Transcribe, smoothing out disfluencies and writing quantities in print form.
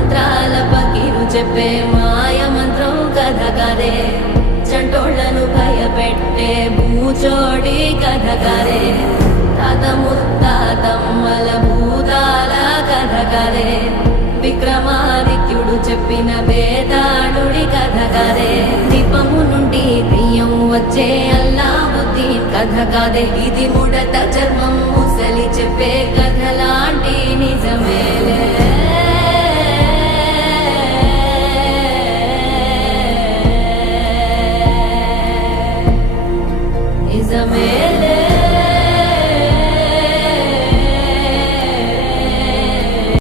మంత్రాల పకీరు చెప్పే మాయ మంత్రం కథ కదే చంటోళ్లను భయపెట్టే భూచోడి కథ కదే తాత ముత్తాతమ్మల భూతాల కథ కదే విక్రమాదిత్యుడు చెప్పిన వేదాళుడి కథ కదే దీపము నుండి దెయ్యం వచ్చే అల్లావుద్దీన్ కథ కాదే ఇది ముడత చర్మం ముసలి చెప్పే కథ